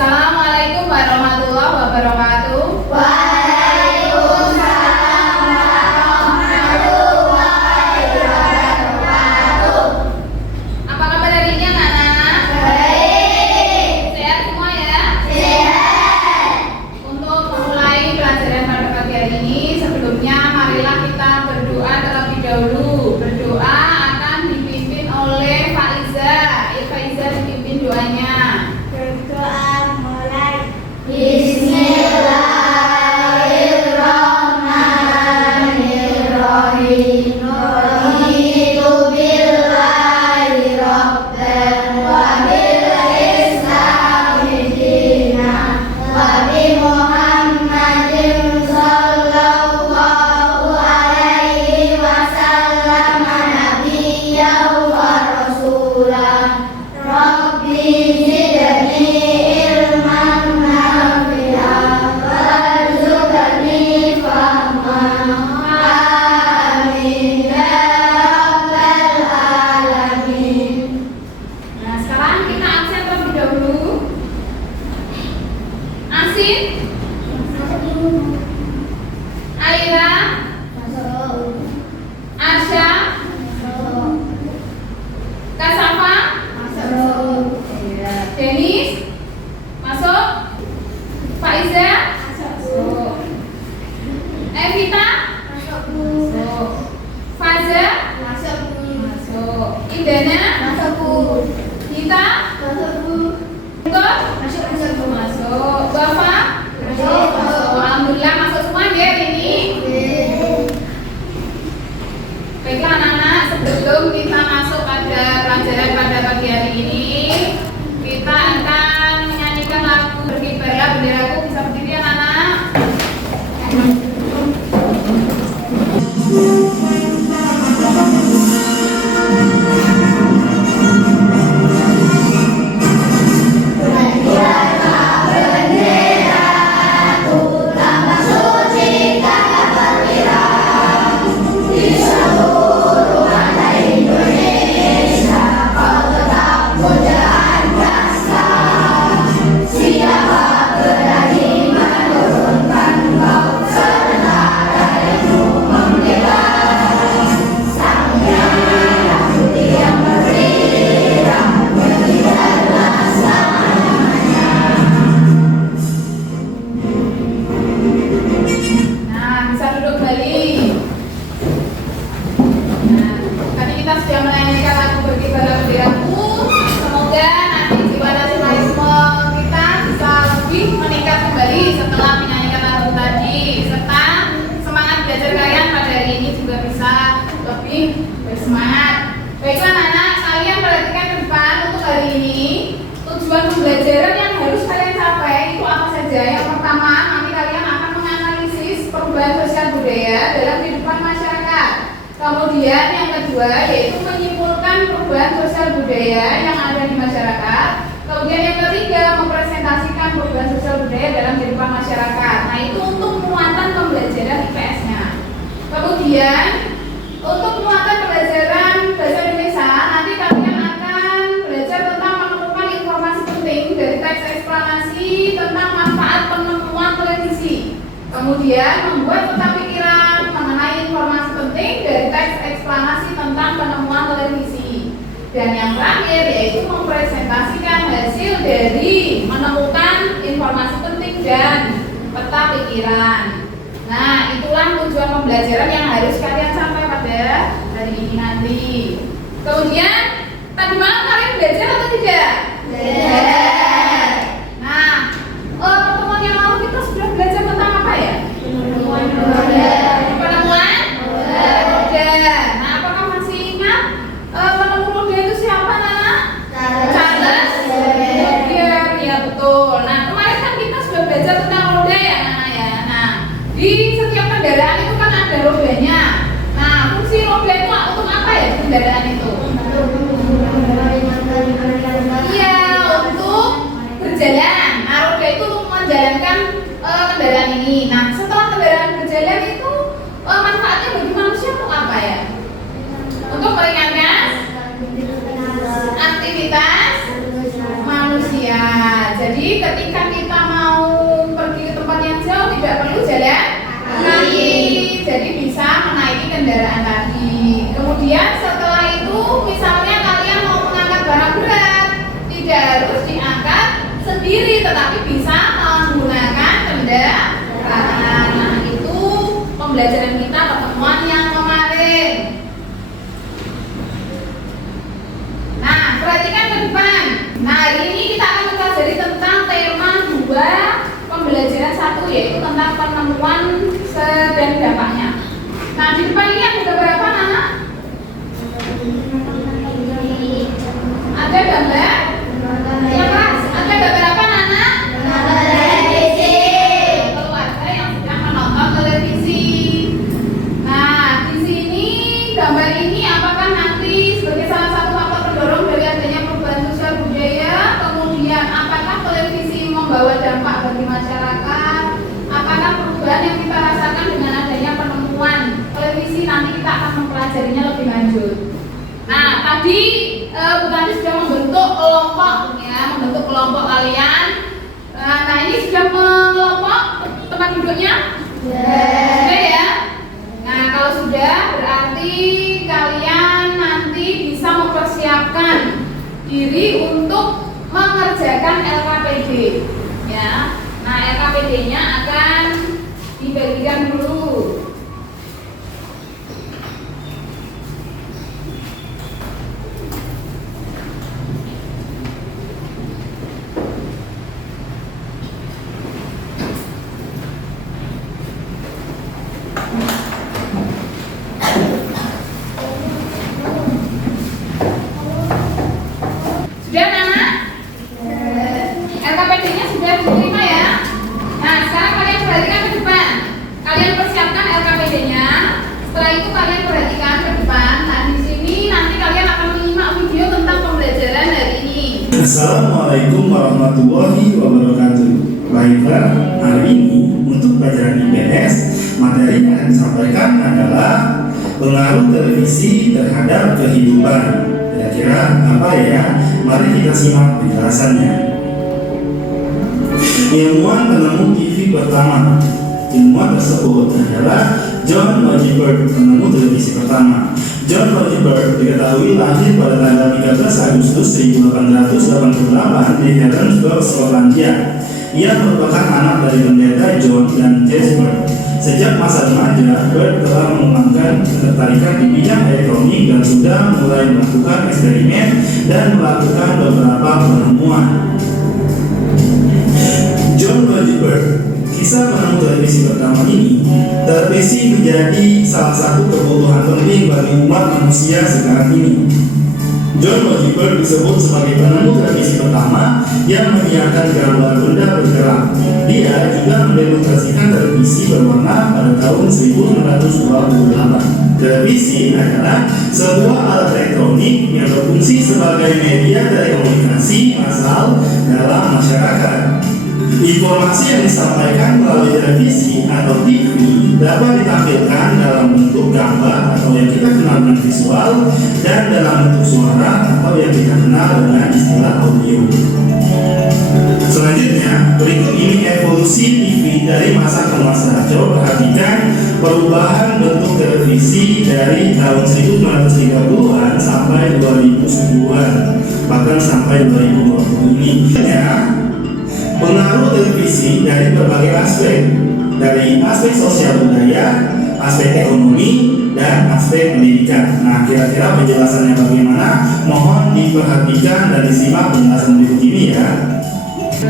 Assalamualaikum warahmatullahi wabarakatuh. Waalaikumsalam warahmatullahi wabarakatuh. Apa kabar hari ini anak-anak? Baik. Sehat semua ya? Sehat. Untuk memulai pelajaran pada pagi hari ini, sebelumnya marilah kita berdoa terlebih dahulu. Berdoa akan dipimpin oleh Faiza. Faiza dipimpin doanya. Berdoa mulai. Bismillahirrahmanirrahim. Raditu billahi rabban wa bil islami dinan wa bi Muhammadin sallallahu alaihi wasallam nabiyyan wa rasulan. Rabbi zidni ilman nafi'an warzuqni fahman. Amin ya rabbal alamin. Nah, sekarang kita absen terlebih dahulu. Asin, Aira, Arsya, Kasafa, Denis, masuk. Faiza, masuk. Evita, masuk. Faza, masuk. Indana, Gita, masuk. Masuk. Bafa, masuk. Alhamdulillah masuk semua ya hari ini. Baiklah anak-anak, sebelum kita masuk pada pelajaran pada pagi hari ini, kita akan menyanyikan lagu Berkibarlah Benderaku. Bisa berdiri anak-anak? Nah, bisa duduk kembali. Nah, tadi kita sudah menyanyikan lagu Berkibarlah Benderaku. Semoga nanti jiwa nasionalisme kita bisa lebih meningkat kembali setelah menyanyikan lagu tadi, serta semangat belajar kalian pada hari ini juga bisa lebih bersemangat. Baiklah anak-anak, kalian perhatikan ke depan untuk hari ini. Tujuan pembelajaran yang harus kalian capai itu apa saja? Yang pertama, nanti kalian akan menganalisis perubahan sosial budaya dalam kehidupan masyarakat. Kemudian yang kedua yaitu menyimpulkan perubahan sosial budaya yang ada di masyarakat. Kemudian yang ketiga mempresentasikan perubahan sosial budaya dalam kehidupan masyarakat. Nah, itu untuk muatan pembelajaran IPS-nya. Kemudian untuk muatan pembelajaran bahasa Indonesia, nanti kalian akan belajar tentang menemukan informasi penting dari teks eksplanasi tentang manfaat penemuan televisi. Kemudian membuat peta pikiran mengenai informasi penting dari teks eksplanasi tentang penemuan televisi. Dan yang terakhir yaitu mempresentasikan hasil dari menemukan informasi penting dan peta pikiran. Nah, itulah tujuan pembelajaran yang harus kalian sampai pada hari ini nanti. Kemudian, tadi malam kalian belajar atau tidak? Belajar. Nah, pertemuan yang lalu kita sudah belajar tentang apa ya? Penemuan. Roda. Nah, apakah masih ingat penemu roda itu siapa, Nana? Charles Babbage. Ya betul. Nah, kemarin kan kita sudah belajar tentang roda ya, Nana ya. Nah, di setiap kendaraan itu kan ada rodanya. Nah, fungsi roda itu untuk apa ya kendaraan itu? Iya, untuk berjalan. Nah, roda itu untuk menjalankan kendaraan ini. Nah, setelah kendaraan berjalan itu manfaatnya bagi manusia untuk apa ya? Untuk meringankan aktivitas manusia. Jadi Jadi ketika kita mau pergi ke tempat yang jauh tidak perlu jalan kaki, jadi bisa menaiki kendaraan kaki. Kemudian setelah itu misalnya kalian mau mengangkat barang berat, tidak harus diangkat sendiri tetapi bisa menggunakan kendaraan. Nah, itu pembelajaran kita pertemuan yang kemarin. Nah, perhatikan ke depan. Nah, hari ini kita akan mempelajari tentang tema 2 pembelajaran 1, yaitu tentang penemuan dan dampaknya. Nah, di depan ini ada berapa anak? Ada gambar? Ya, Mas. Ada gambar apa, anak? Televisi. Keluarga yang sedang menonton televisi. Nah, di sini gambar ini apakah nanti sebagai salah satu faktor pendorong dari adanya perubahan sosial budaya? Kemudian apakah televisi membawa dampak bagi masyarakat? Apakah perubahan yang kita rasakan dengan adanya penemuan televisi? Nanti kita akan mempelajarinya lebih lanjut. Nah, tadi Bu Tanti sudah membentuk kelompok, ya, membentuk kelompok kalian. Nah, ini sudah mengelompok tempat duduknya? Sudah ya? Nah, kalau sudah berarti kalian nanti bisa mempersiapkan diri untuk mengerjakan LKPD, ya. Nah, LKPD-nya akan dibagikan dulu. Sudah, Nana? LKPD-nya sudah diterima ya? Nah, sekarang kalian perhatikan ke depan. Kalian persiapkan LKPD-nya. Setelah itu kalian perhatikan ke depan. Nah, di sini nanti kalian akan menyimak video tentang pembelajaran hari ini. Assalamualaikum warahmatullahi wabarakatuh. Baiklah, hari ini untuk pelajaran IPS, materi yang akan disampaikan adalah pengaruh televisi terhadap kehidupan. Kira-kira apa ya? Mari kita simak penjelasannya. Ilmuwan penemu TV pertama. Ilmuwan tersebut adalah John Lodgeberg, penemu televisi pertama. John Lodgeberg diketahui lahir pada tanggal 13 Agustus 1888 di Helensburgh, Skotlandia. Ia merupakan anak dari pendeta John dan Jesper. Sejak masa remaja, Bird telah mengembangkan ketertarikan di bidang elektronik dan sudah mulai melakukan eksperimen dan melakukan beberapa penemuan. John Lodgeberg, kisah penemu televisi pertama ini, televisi menjadi salah satu kebutuhan penting bagi umat manusia sekarang ini. John Lodgeberg disebut sebagai penemu televisi pertama yang menyiarkan gambar benda bergerak. Dia juga mendemonstrasikan televisi berwarna pada tahun 1928. Televisi adalah sebuah alat elektronik yang berfungsi sebagai media telekomunikasi massal dalam masyarakat. Informasi yang disampaikan melalui televisi atau TV dapat ditampilkan dalam bentuk gambar atau yang kita kenal dengan visual dan dalam bentuk suara atau yang kita kenal dengan istilah audio. Selanjutnya, berikut ini evolusi TV dari masa ke masa. Coba perhatikan perubahan bentuk televisi dari tahun 1930-an sampai 2010-an, bahkan sampai 2020 ini. Pengaruh televisi dari berbagai aspek, dari aspek sosial budaya, aspek ekonomi, dan aspek pendidikan. Nah, kira-kira penjelasannya bagaimana? Mohon diperhatikan dan disimak penjelasan berikut ini ya.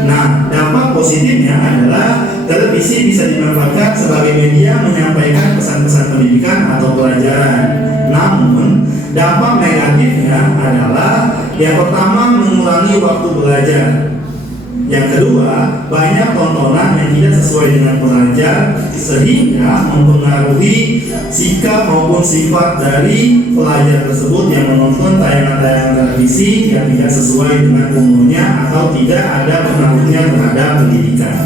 Nah, dampak positifnya adalah televisi bisa dimanfaatkan sebagai media menyampaikan pesan-pesan pendidikan atau pelajaran. Namun, dampak negatifnya adalah yang pertama mengurangi waktu belajar. Yang kedua, banyak tontonan yang tidak sesuai dengan pelajar sehingga mempengaruhi sikap maupun sifat dari pelajar tersebut yang menonton tayangan-tayangan televisi yang tidak sesuai dengan umurnya atau tidak ada pengaruhnya terhadap pendidikan.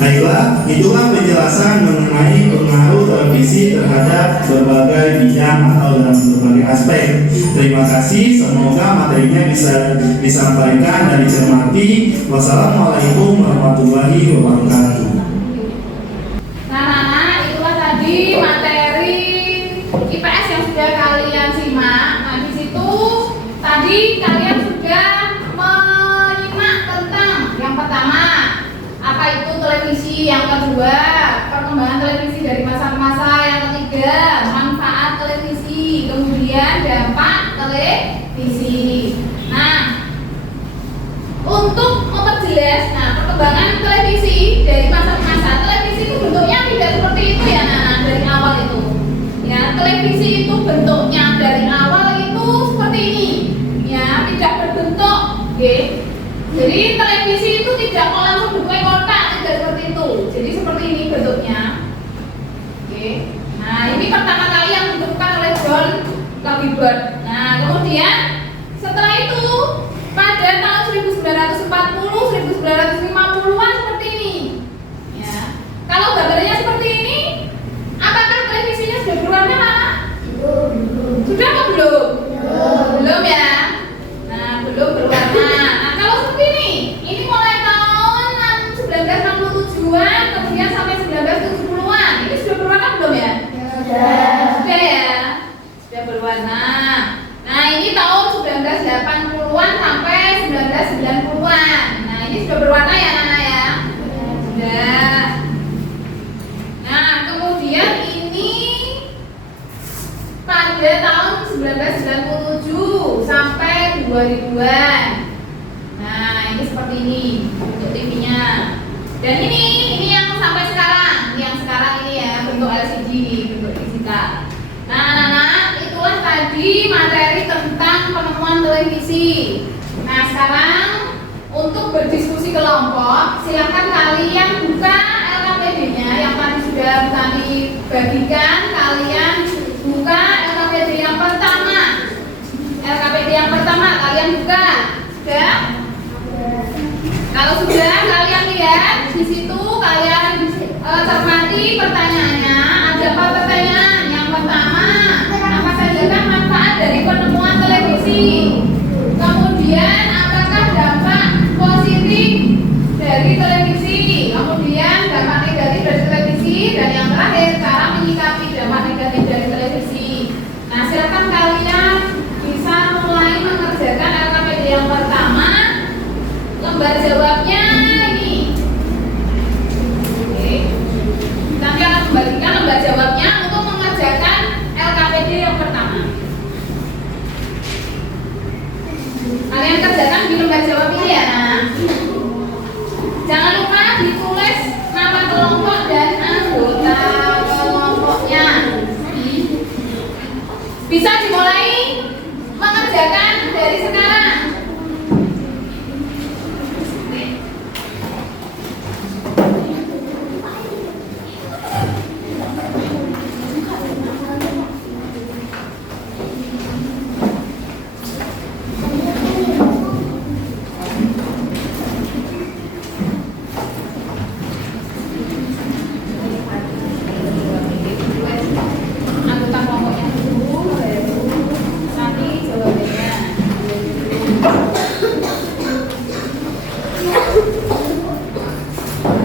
Baiklah, itulah penjelasan mengenai pengaruh televisi supervisi terhadap berbagai bidang atau dalam berbagai aspek. Terima kasih, semoga materinya bisa disampaikan dan dicermati. Wassalamualaikum warahmatullahi wabarakatuh. Nah, itulah tadi materi IPS yang sudah kalian simak. Nah, di situ tadi kalian sudah menyimak tentang yang pertama, apa itu televisi, yang kedua, perkembangan televisi dari masa ke masa, yang ketiga, manfaat televisi, kemudian dampak televisi. Nah, untuk memperjelas, perkembangan televisi dari masa ke masa, televisi itu bentuknya tidak seperti itu ya, dari awal itu. Ya, televisi itu bentuknya dari awal itu seperti ini, ya, tidak berbentuk, oke. Jadi televisi itu tidak langsung bentuknya kotak, tidak seperti itu. Jadi seperti ini bentuknya, oke. Nah, ini pertama kali yang ditentukan oleh John Calibert. Nah, kemudian setelah itu pada tahun 1940, 1950-an seperti ini. Ya. Kalau gambarnya seperti ini, apakah televisinya sudah berwarna, Nak? Sudah atau belum? Belum ya. Nah, belum berwarna. Nah, kalau seperti ini mulai tahun 1967-an, kemudian sampai 1970-an. Ini sudah berwarna belum ya? Sudah ya. Sudah berwarna. Nah, ini tahun 1980-an sampai 1990-an. Nah, ini sudah berwarna ya, Nana ya? Sudah. Nah, kemudian ini pada tahun 1997 sampai 2000-an. Nah, ini seperti ini bentuk TV-nya. Dan ini yang sampai sekarang. Yang sekarang ini ya, bentuk LCD, bentuk digital. Nah, anak-anak, itulah tadi materi tentang penemuan televisi. Nah, sekarang untuk berdiskusi kelompok, silakan kalian buka LKPD-nya yang tadi sudah kami bagikan. Kalian buka LKPD yang pertama. LKPD yang pertama kalian buka. Sudah? Kalau sudah, kalian lihat di situ, kalian cermati pertanyaannya. Ada 4 pertanyaan. Yang pertama, apa saja manfaat dari penemuan televisi? Kemudian, apakah dampak positif dari televisi? Kemudian, dampak negatif dari televisi? Dan yang terakhir, cara menyikapi dampak negatif dari televisi. Nah, silakan kalian bisa mulai mengerjakan LKPD yang pertama. Lembar jawabnya ini. Oke. Nanti akan membagikan lembar jawabnya untuk mengerjakan LKPD yang pertama. Kalian kerjakan di lembar jawab ini ya. Jangan lupa ditulis nama kelompok dan anggota kelompoknya. Bisa dimulai mengerjakan dari sekarang. Anggota kelompoknya dulu, nanti jawabannya.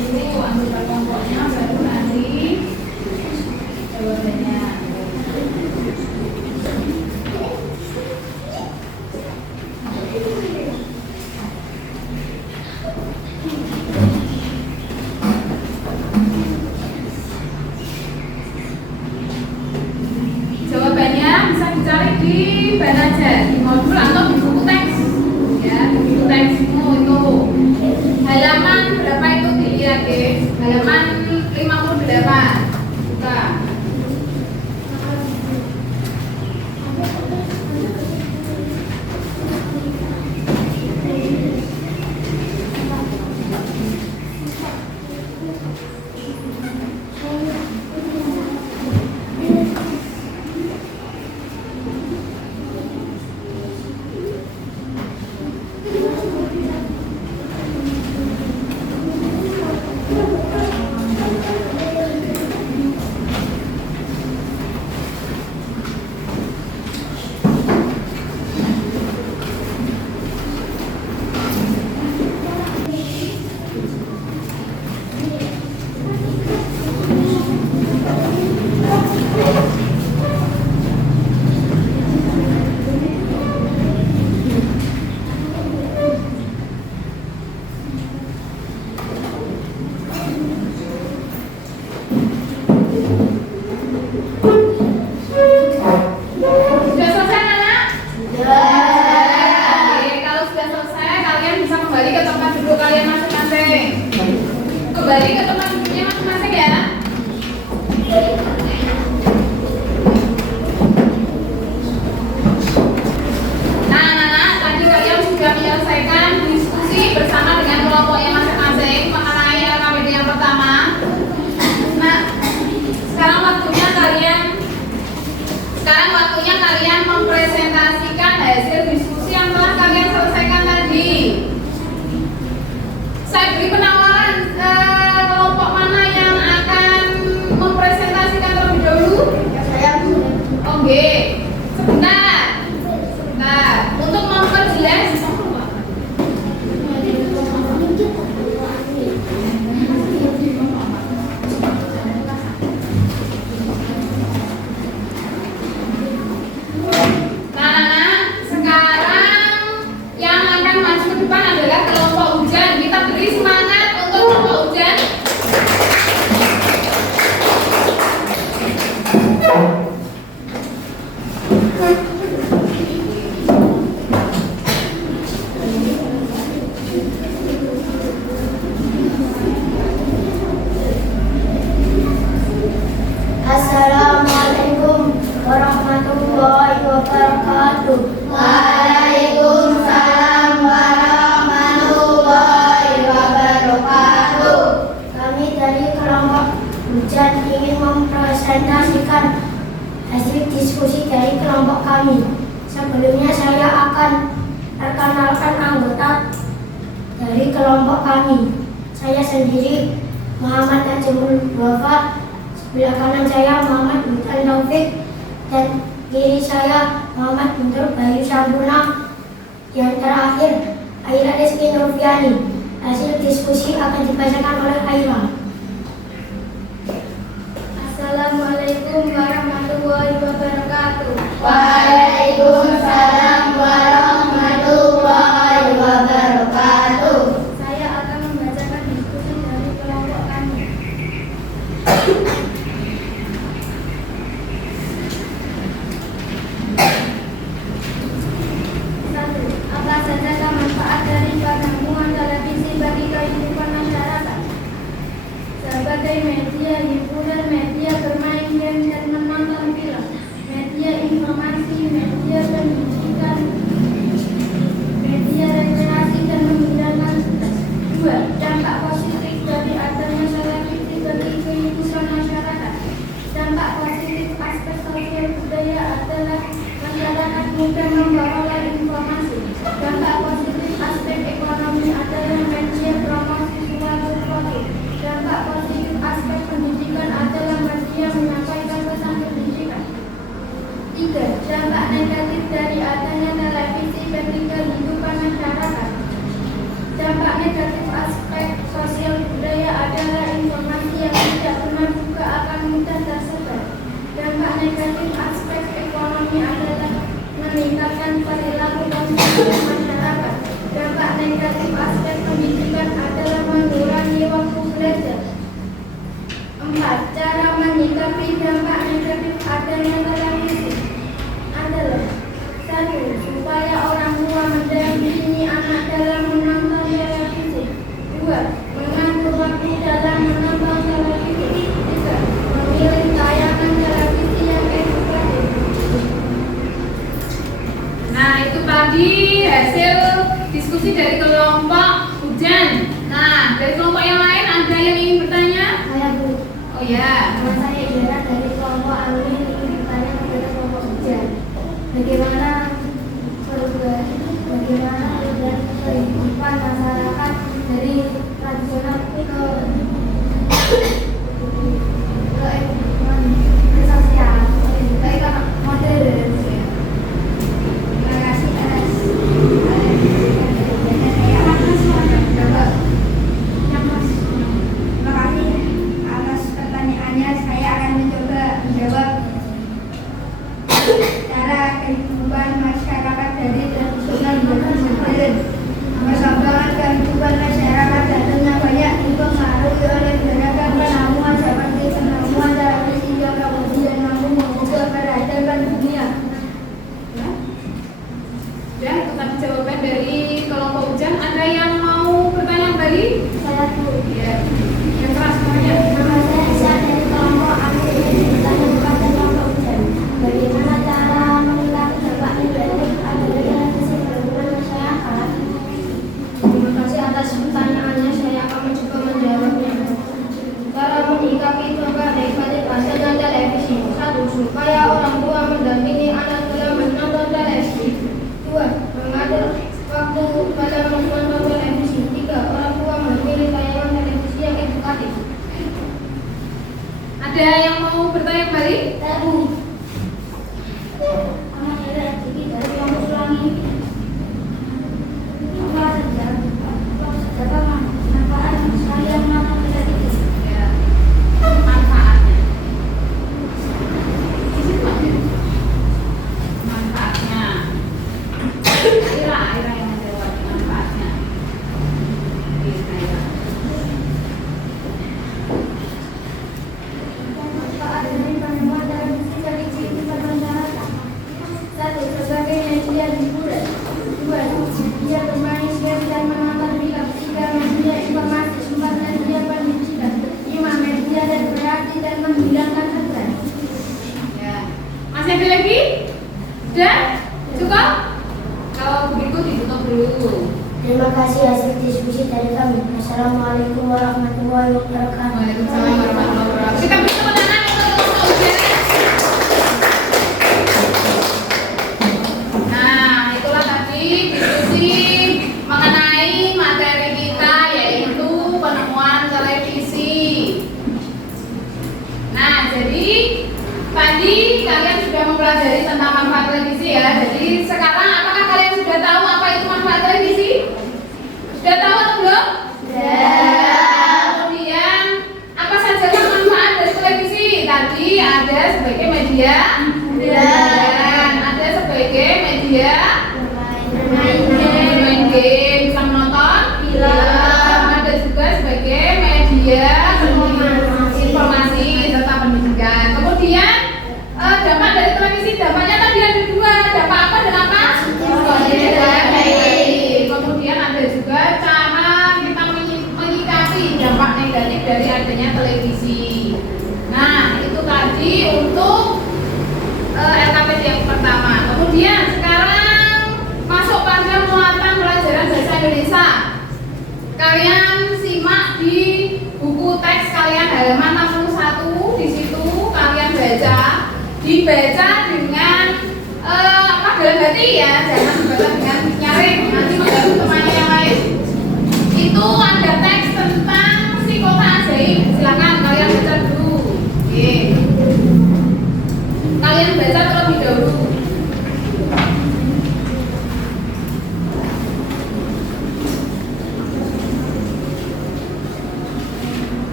Ini anggota kelompoknya baru nanti jawabannya. Jawabannya bisa dicari di mana aja, di modul atau di buku teks. Ya, di buku teksmu itu halaman berapa itu dilihat ya? Halaman 58. Buka. kembali ke tempat duduknya masing-masing ya. Nah, anak-anak, tadi kalian sudah menyelesaikan diskusi bersama dengan kelompoknya masing-masing mengenai LKPD yang pertama. Nah, sekarang waktunya kalian mempresentasikan hasil diskusi yang telah kalian selesaikan tadi. Saya beri penawaran kelompok mana yang akan mempresentasikan terlebih dahulu? Saya Oke, sebentar. Untuk memperjelas Assalamualaikum warahmatullahi wabarakatuh. Waalaikumsalam warahmatullahi wabarakatuh. Kami dari kelompok hujan ingin mempresentasikan hasil diskusi dari kelompok kami. Sebelumnya saya akan perkenalkan anggota dari kelompok kami. Saya sendiri Muhammad Najmul Wafa. Sebelah kanan saya Muhammad Bintan Taufik dan kiri saya Muhammad Guntur Bayu Sampurna. Yang terakhir Aira Rizky Nurfiani. Hasil diskusi akan dibacakan oleh Aira. Assalamualaikum warahmatullahi wabarakatuh. Waalaikumsalam warahmatullahi wabarakatuh. Saya akan membacakan diskusi dari kelompok kami. Satu, apa saja manfaat dari penemuan televisi bagi kehidupan masyarakat? Sebagai media hiburan, media bermain game dan menonton film, media informasi, media pendidikan, media rekreasi dan menggunakan. Dua, dampak positif dari adanya televisi bagi kehidupan masyarakat. Dampak positif aspek sosial budaya adalah masyarakat mudah memperoleh informasi. Dampak positif aspek ekonomi adalah media promosi suatu produk. Dampak positif aspek pendidikan adalah media menyampaikan pesan pendidikan. Tiga, dampak negatif dari adanya televisi bagi kehidupan masyarakat. Dampak negatif aspek sosial budaya adalah informasi yang tidak benar juga akan mudah tersebar. Dampak negatif aspek ekonomi adalah meningkatkan perilaku konsumsi masyarakat. Dampak negatif aspek pendidikan adalah mengurangi waktu belajar. Empat, cara menyikapi dampak negatif adanya televisi adalah: satu, supaya orang tua mendampingi anak dalam menonton televisi. Dua, mengatur waktu dalam menonton televisi. Tiga, memilih tayangan televisi yang edukatif. Nah, itu tadi hasil diskusi dari kelompok hujan. Nah, dari kelompok yang lain ada yang ingin bertanya? Saya Bu. Oh ya. Nama saya Ira dari kelompok alumni ingin bertanya kepada kelompok hujan. Bagaimana kehidupan masyarakat dari tradisional ke sosial, ke modern. Terima kasih atas pertanyaannya. Saya akan mencoba menjawab cara kehidupan masyarakat dari tradisional menuju modern. Perkembangan kehidupan masyarakat datanya banyak dipengaruhi oleh beragam penemuan seperti penemuan televisi yang kemudian mampu membuka peradaban dunia. Ya, itu tadi jawaban dari kelompok hujan. Ada yang mau bertanya kembali? Saya Bu. Ya. Ada yang mau bertanya kembali? Tahu. Anak dari dari yang ulangi. Apa saja? Apa manfaat sekalian mana dari itu? Ya. Manfaatnya. Di situ aja. Manfaatnya. Ira yang menjawab manfaatnya. Ira. Manfaat dari penemuan televisi dari kehidupan masyarakat. 1. Sebagai media hiburan. 2. Media bermain game dan menonton film. 3. Media informasi. 4. Media pendidikan. 5. Media dan berarti dan menghilangkan stres. Ya. Masih ada lagi? Sudah? Cukup? Kalau begitu ditutup dulu. Terima kasih hasil diskusi dari kami. Assalamualaikum warahmatullahi wabarakatuh. Waalaikumsalam warahmatullahi wabarakatuh. Kita beri tepuk tangan untuk ujian. Nah, itulah tadi diskusi mengenai materi kita, yaitu penemuan televisi. Nah, jadi tadi kalian sudah mempelajari tentang manfaat televisi ya. Jadi sekarang apakah kalian sudah tahu apa itu manfaat televisi? Sudah tahu atau belum? Kemudian apa saja manfaat dari televisi? Tadi ada sebagai media dan ada sebagai media bermain game, bisa menonton film, ada juga sebagai media informasi serta pendidikan. Kemudian dampak dari televisi, dampaknya tadi ada dua, dampak apa dan apa? Positif dan negatif. Kemudian ada juga cara kita menyikapi dampak negatif dari adanya televisi. Nah, itu tadi untuk LKPD yang pertama. Kemudian sekarang masuk pada muatan pelajaran bahasa Indonesia. Kalian simak di buku teks kalian halaman 61. Di situ kalian dibaca dengan dalam hati ya, jangan dibaca dengan nyaring, nanti mengganggu temannya yang lain. Itu ada teks tentang si kota ajaib. Silakan kalian baca dulu. Oke. Kalian baca terlebih dahulu.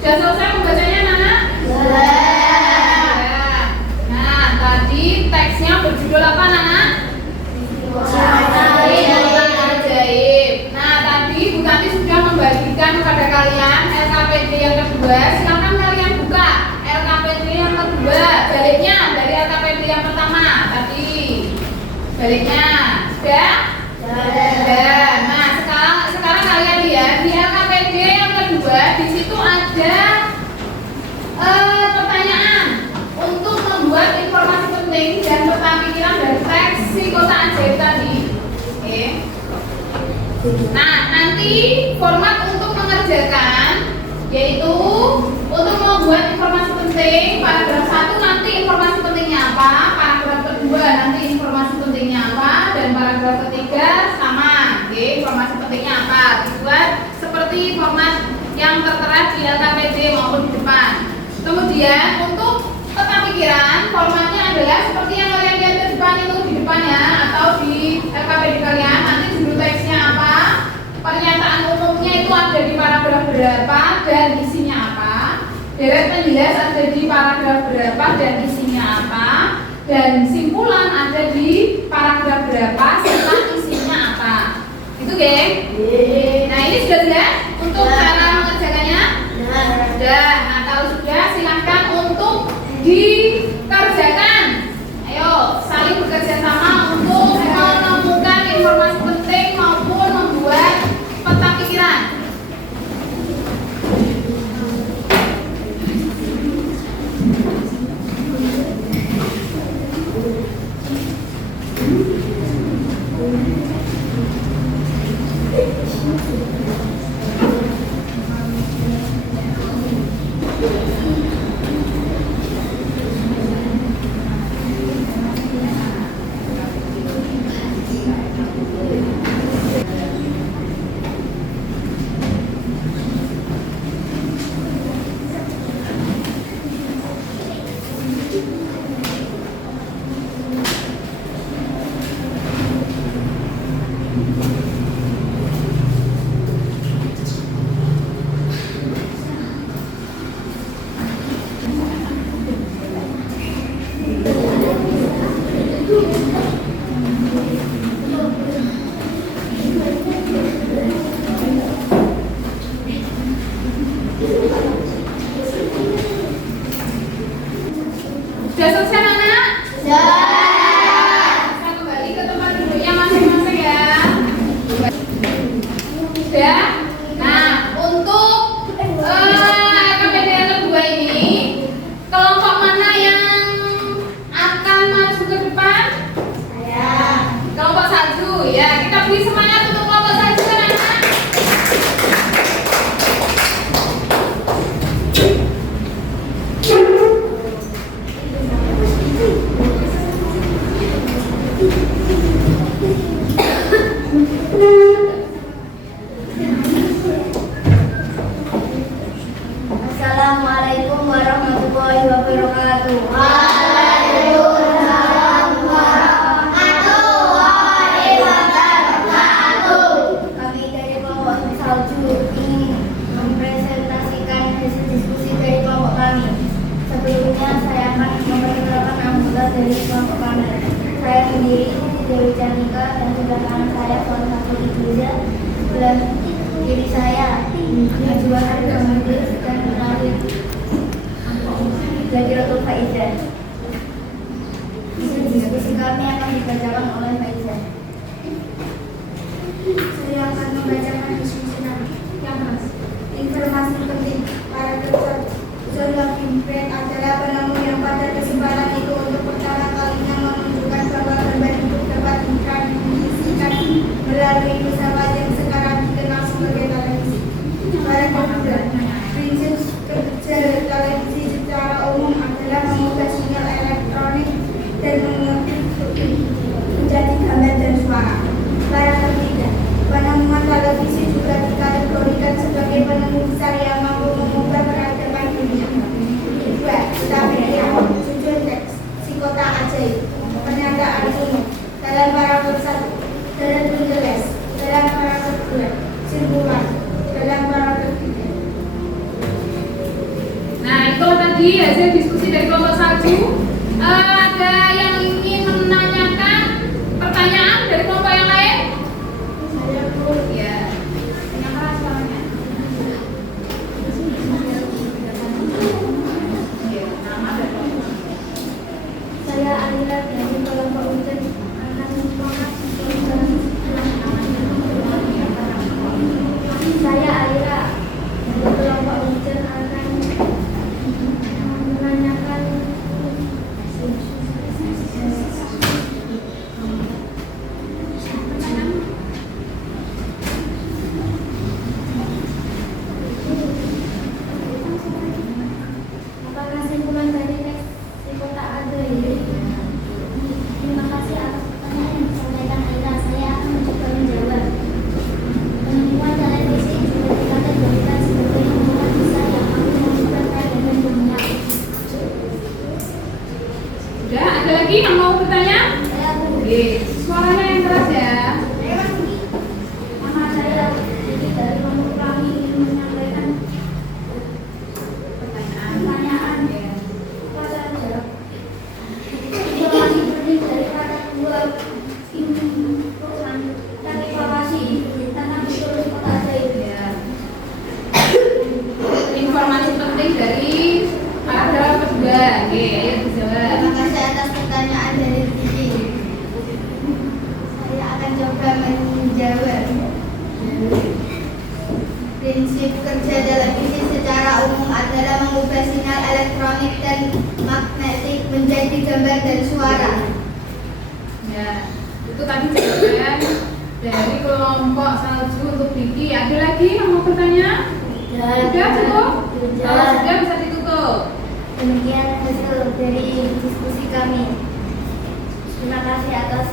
Sudah selesai membacanya, Nana? Ya. Nah, tadi teksnya berjudul apa, Nana? Kota ajaib. Nah, tadi Bu Tanti sudah membagikan kepada kalian LKPD yang kedua. Silakan kalian buka LKPD yang kedua. Baliknya dari LKPD yang pertama tadi. Baliknya sudah? Sudah. Nah, sekarang kalian lihat di LKPD yang kedua, di situ ada pertanyaan untuk membuat informasi penting dan peta pikiran dari teks si kota ajaib tadi. Oke. Nah, nanti format untuk mengerjakan yaitu untuk membuat informasi penting. Paragraf 1 nanti informasi pentingnya apa, paragraf kedua nanti informasi pentingnya apa, dan paragraf ketiga sama. Oke, informasi pentingnya apa? Dibuat seperti format yang tertera di LKPD maupun di depan. Kemudian untuk peta pikiran, formatnya adalah seperti yang kalian lihat di depan itu, di depan ya, atau di LKPD kalian. Nanti judul teksnya apa, pernyataan umumnya itu ada di paragraf berapa dan isinya apa, deret penjelas ada di paragraf berapa dan isinya apa, dan simpulan ada di paragraf berapa serta isinya apa. Itu geng? Nah, ini sudah jelas untuk cara mengerjakannya? Sudah. Nah, kalau sudah silahkan untuk dikerjakan. Ayo saling bekerja sama untuk menemukan informasi penting maupun membuat peta pikiran. ya. Nah, untuk LKPD yang kedua ini, kelompok mana yang akan maju ke depan? Saya. Kelompok salju ya. Kita beri semangat untuk kelompok salju anak-anak. Assalamualaikum warahmatullahi wabarakatuh. Kami dari kelompok salju ingin mempresentasikan hasil diskusi dari kelompok kami. Sebelumnya saya akan memperkenalkan anggota dari kelompok kami. Saya sendiri Dewi Canika dan sebelah kanan saya salah satu Ibuza, sebelah kiri saya Najwa Hargamudis dan terakhir Zahiratul Faizah. Hasil diskusi kami akan dibacakan oleh Faizah. Saya akan membacakan diskusi kami. Informasi penting para peserta Pimpin adalah penemu yang pada kesempatan itu untuk pertama kalinya menunjukkan bahwa korban hidup dapat ditransmisikan melalui pesawat yang sekarang dikenal sebagai televisi. Para kedua, prinsip kerja televisi secara umum adalah mengubah sinyal elektronik dan menjadi gambar dan suara. Para ketiga, penemuan televisi juga dikategorikan sebagai penemu besar yang mampu mengubah peradaban dunia. Kedua, Wikipedia, judul teks, si kota ajaib, pernyataan umum, dalam paragraf 1, dalam tulis, dalam paragraf 2, simpulan, dalam paragraf 3. Nah, itu tadi hasil diskusi dari kelompok salju. Ada yang ingin menanyakan pertanyaan dari kelompok yang lain? Saya pun Ya. Yang keras suaranya. Ya, nama dan kelompok. Saya Alila dari kelompok Ujen akan membahas Saya Alila dari kelompok Ujen akan menanyakan apakah simpulan dari teks si kota ajaib. Terima kasih atas pertanyaan yang disampaikan Aira. Saya akan mencoba menjawab. Penemuan televisi juga dikategorikan sebagai penemuan besar yang mampu mengubah peradaban dunia. Sudah, ada lagi yang mau bertanya? Saya Oke, suaranya yang keras ya. Nama saya jadi dari kelompok kami ingin menyampaikan pertanyaan apa saja. Informasi penting dari para dua inputan dan evaluasi tentang betul kota ajaib. Ya. Informasi penting dari paragraf kedua. Oke, ayo dijawab. Terima kasih atas pertanyaan dari Titi. Saya akan coba menjawab. Prinsip kerja televisi secara umum adalah mengubah sinyal elektronik dan magnetik menjadi gambar dan suara. Ya, itu tadi jawaban dari kelompok salju untuk Diki. Ada lagi yang mau bertanya? Sudah cukup? Kalau sudah bisa ditutup. Demikian hasil dari diskusi kami. Terima kasih atas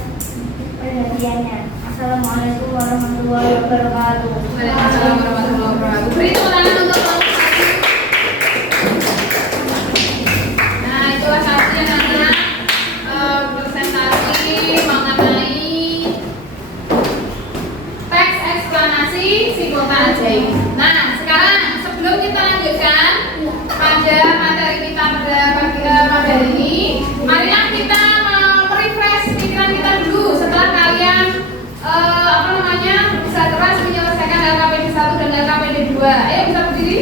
perhatiannya. Assalamualaikum warahmatullahi wabarakatuh. Waalaikumsalam warahmatullahi wabarakatuh. Beri tepuk tangan untuk kelompok salju. Nah, itulah tadi anak-anak presentasi mengenai teks eksplanasi si kota ajaib. Nah, sekarang sebelum kita lanjutkan pada materi kita pada pagi hari ini, marilah kita merefresh pikiran kita dulu setelah kalian berusaha keras menyelesaikan LKPD 1 dan LKPD 2. Ayo bisa berdiri.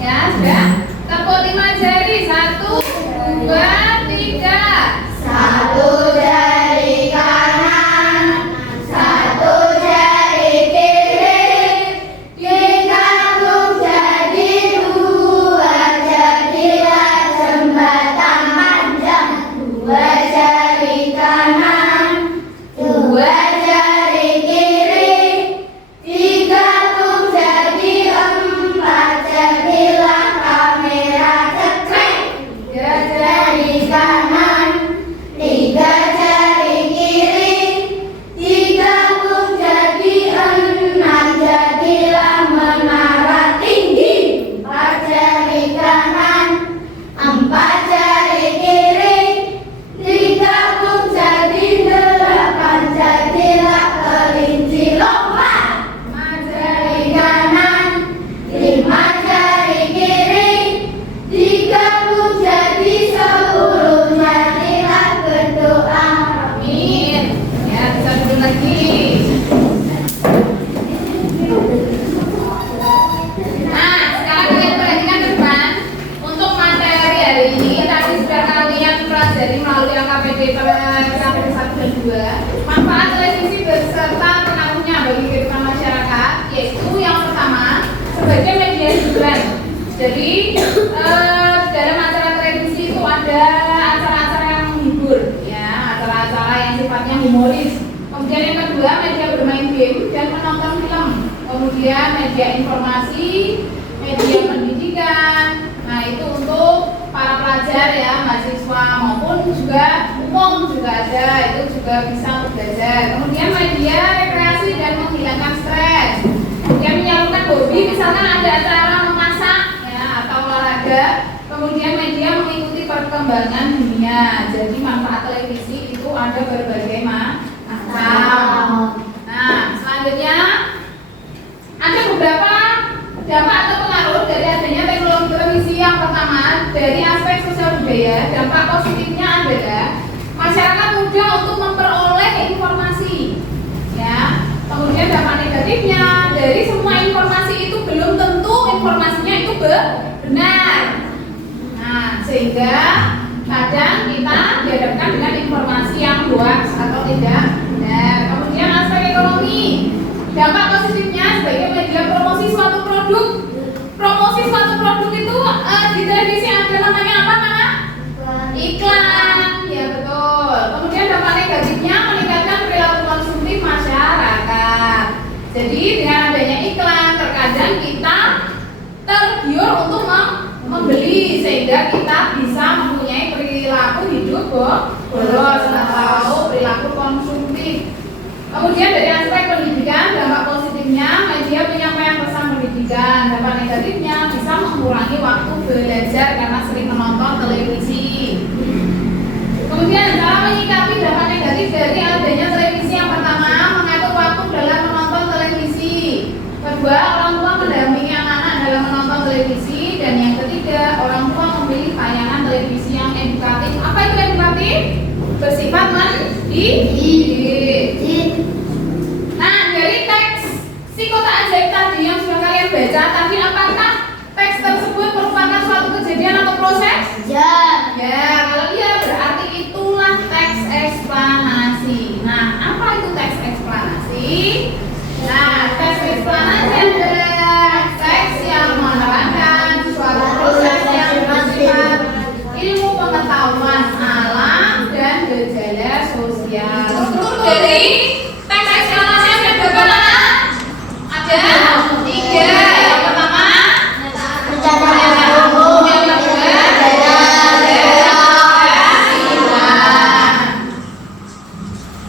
Ya, sudah. Tepuk 5 jari. 1, 2, 3. kanan, 2 jari kiri, 3 tung jadi 4, jadilah kamera cekrek. 3 jari kanan, 3 jari kiri, 3 tung jadi 6, jadilah menara tinggi. 4 jari kanan, 4 jari kiri, 3 tung jadi 8, jadilah kelinci lompat. 5 jari kanan, 5 jari kiri, 3 tung jadi 10, jadilah berdoa. Amin. Ya, bisa duduk lagi. Nah, sekarang kalian perhatikan ke depan. Untuk materi hari ini tadi sudah kalian pelajari melalui KPD 1 dan 2. Manfaat televisi beserta pengaruhnya bagi kehidupan masyarakat, yaitu yang pertama sebagai media hiburan. Jadi dalam acara televisi itu ada acara-acara yang menghibur, ya, acara-acara yang sifatnya humoris. Kemudian yang kedua, media bermain game dan menonton film. Kemudian media informasi, media pendidikan. Nah, itu untuk para pelajar ya, mahasiswa maupun juga umum juga ada, itu juga bisa untuk belajar. Kemudian media rekreasi dan menghilangkan stres. Kemudian menyalurkan hobi, misalkan ada acara memasak ya atau olahraga. Kemudian media mengikuti perkembangan dunia. Jadi manfaat televisi itu ada berbagai macam. Nah, selanjutnya ada beberapa dampak atau pengaruh dari adanya teknologi televisi. Yang pertama, dari aspek sosial budaya, dampak positifnya adalah masyarakat mudah untuk memperoleh informasi. Ya. Kemudian dampak negatifnya, dari semua informasi itu belum tentu informasinya itu benar. Nah, sehingga kadang kita dihadapkan dengan informasi yang hoax atau tidak benar. Kemudian aspek ekonomi, dampak positifnya sebagai media promosi suatu produk. Promosi suatu produk itu di televisi ada namanya apa, Nana? Iklan. Ya, betul. Kemudian dampak negatifnya meningkatkan perilaku konsumtif masyarakat. Jadi dengan adanya iklan terkadang kita tergiur untuk membeli, sehingga kita bisa mempunyai perilaku hidup boros atau perilaku konsumtif. Kemudian dari aspek pendidikan, dampak positifnya media penyampaian pesan pendidikan. Dampak negatifnya bisa mengurangi waktu belajar karena sering menonton televisi. Kemudian cara menyikapi dampak negatif dari adanya televisi, yang pertama mengatur waktu dalam menonton televisi. Kedua, orang tua mendampingi anak-anak dalam menonton televisi. Dan yang ketiga, orang tua memilih tayangan televisi yang edukatif. Apa itu edukatif? Bersifat mendidik. Nah, dari teks si kotak ajaib tadi yang sudah kalian baca tadi, apakah teks tersebut merupakan suatu kejadian atau proses? Ya. Ya, kalau iya berarti itulah teks eksplanasi. Nah, apa itu teks eksplanasi? Nah, teks eksplanasi adalah teks yang menerangkan suatu proses yang bersifat ilmu pengetahuan alam dan gejala sosial. Struktur dari teks eksplanasi ada berapa, Nana? Ada 3. Yang pertama pernyataan umum, yang kedua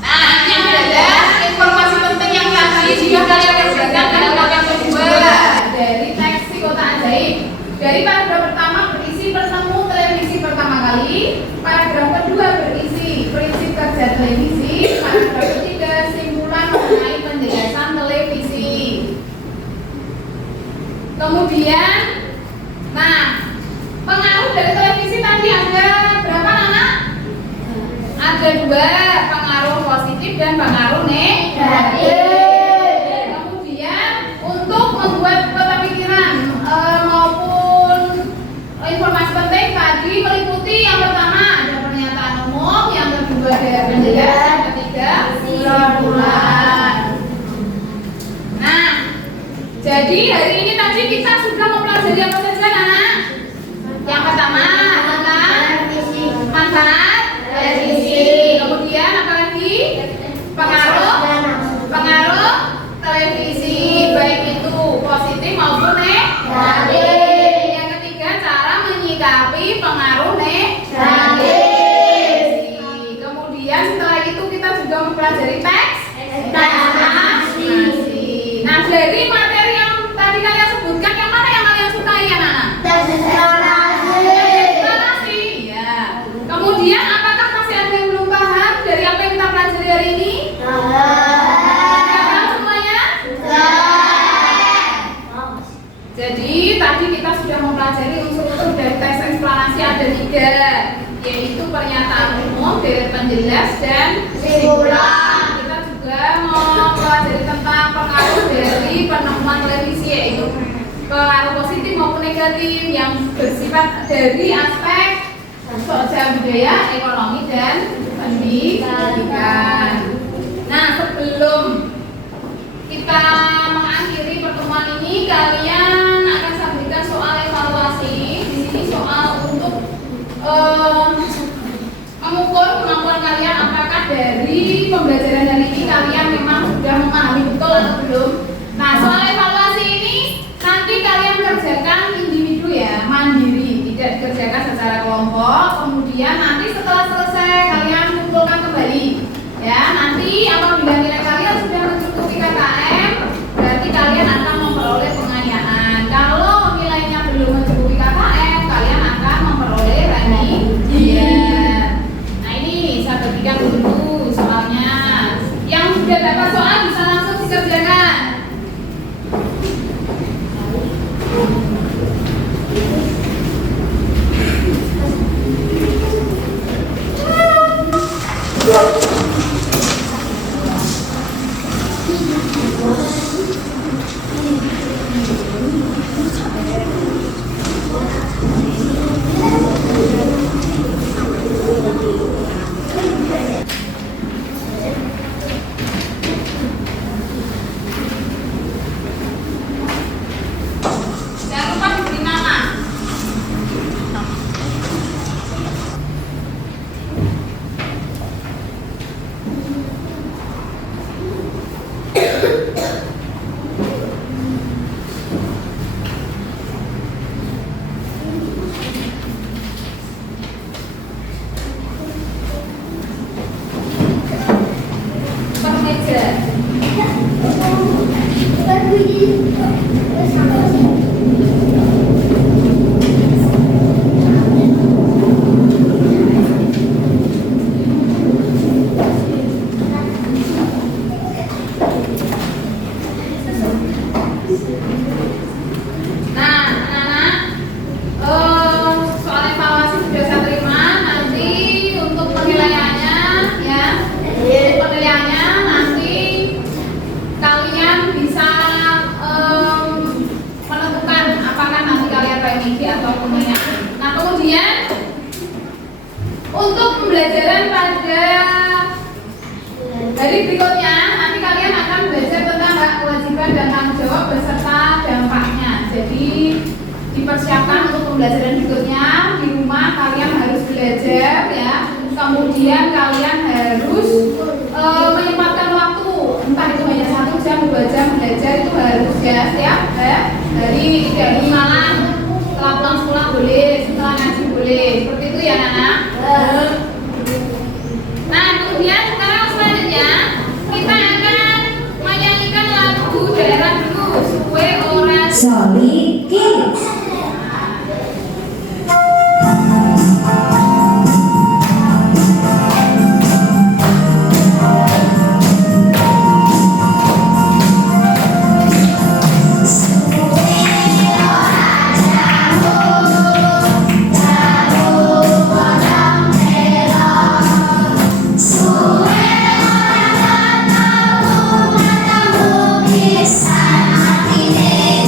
nah, ini adalah informasi penting yang tadi jika kalian kerjakan dalam bagian kedua dari teks si kotak ajaib. Dari paragraf pertama berisi bertemu televisi pertama kali, paragraf kedua berisi prinsip kerja televisi, paragraf ketiga simpulan mengenai penjelasan televisi. Kemudian, nah, pengaruh dari televisi tadi ada berapa, Nana? Ada 2, pengaruh positif dan pengaruh negatif. Kemudian untuk membuat peta pikiran maupun informasi penting tadi meliputi yang pertama ada pernyataan umum, yang kedua ada penjelasan, yang ketiga simpulan. Nah, jadi hari ini tadi kita sudah mempelajari apa saja, Nana? Yang pertama tentang manfaat televisi, kemudian kemudian setelah itu kita juga mempelajari teks ekspektasi. Nah, dari materi yang tadi kalian sebutkan, yang mana yang kalian sukai ya, Nana? Ekspektasi. Ya. Kemudian apakah masih ada yang belum paham dari apa yang kita pelajari hari ini? Paham semuanya? Jadi tadi kita sudah mempelajari unsur-unsur dari teks eksplanasi ada 3, yaitu pernyataan umum, deret penjelas, dan kesimpulan. Kita juga mempelajari tentang pengaruh dari penemuan televisi, yaitu pengaruh positif maupun negatif yang bersifat dari aspek sosial budaya, ekonomi, dan pendidikan. Nah, sebelum kita mengakhiri pertemuan ini, kalian akan saya berikan soal evaluasi. Di sini soal untuk mengukur kemampuan kalian, apakah dari pembelajaran hari ini kalian memang sudah memahami betul atau belum. Nah, soal evaluasi ini nanti kalian kerjakan individu ya, mandiri, tidak dikerjakan secara kelompok. Kemudian nanti setelah selesai kalian kumpulkan kembali. Ya, nanti apabila nilai kalian sudah mencukupi KKM, berarti kalian akan memperoleh pengayaan. Kalau nilainya belum mencukupi KKM, kalian akan memperoleh remedial. Nah, ini saya berikan dulu soalnya. Yang sudah dapat soal bisa langsung dikerjakan. Jangan lupa diberi nama. Per meja. Nah, anak-anak, soal evaluasi sudah saya terima. Nanti untuk penilaiannya, ya, penilaiannya nanti kalian bisa menentukan apakah nanti kalian remedi atau pengayaan. Nah, kemudian untuk pembelajaran pada hari berikutnya, nanti kalian akan belajar tentang hak, kewajiban, dan tanggung jawab beserta dampaknya. Jadi dipersiapkan untuk pembelajaran berikutnya. Di rumah kalian harus belajar ya. Kemudian kalian harus menyempatkan waktu, entah itu hanya 1 jam, 2 jam belajar, itu harus ya setiap hari, dari malam, setelah pulang sekolah boleh, setelah ngaji boleh, seperti itu ya Nana. Nah, kemudian sekarang selanjutnya kita akan menyanyikan lagu daerah dulu, Suwe Ora Solid Kids. Kisah hati ini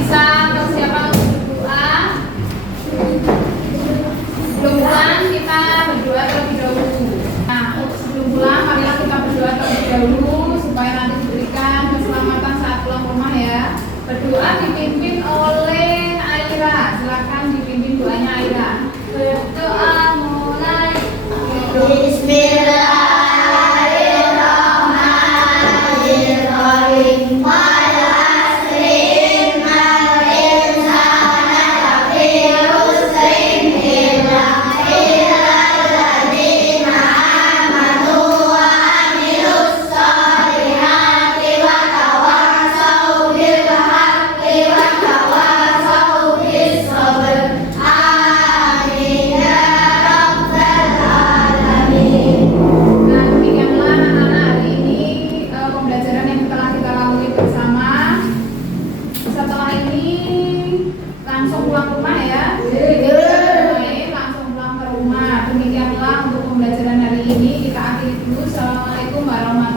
bisa persiapan untuk berdoa. Sebelum pulang kita berdoa terlebih dahulu. Nah, sebelum pulang marilah kita berdoa terlebih dahulu supaya nanti diberikan keselamatan saat pulang rumah ya. Berdoa dipimpin oleh Aira. Silakan dipimpin doanya Aira. Berdoa mulai. Nah, demikianlah anak-anak hari ini pembelajaran yang telah kita lalui bersama. Setelah ini langsung pulang ke rumah ya. Jadi langsung pulang ke rumah. Demikianlah untuk pembelajaran hari ini. Kita akhiri dulu. Assalamualaikum warahmatullahi wabarakatuh.